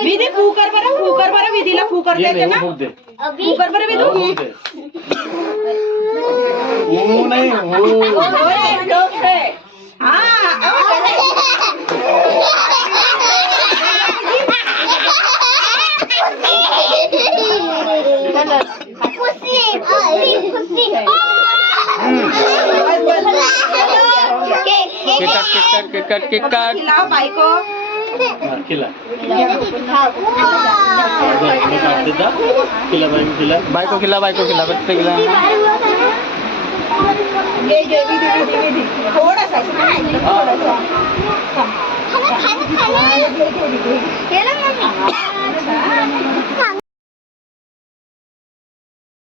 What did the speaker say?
विधी फुकर बरं विधीला फुकर देते ना फुकर बरं विधू नाही बायको बायको खिला थोडासा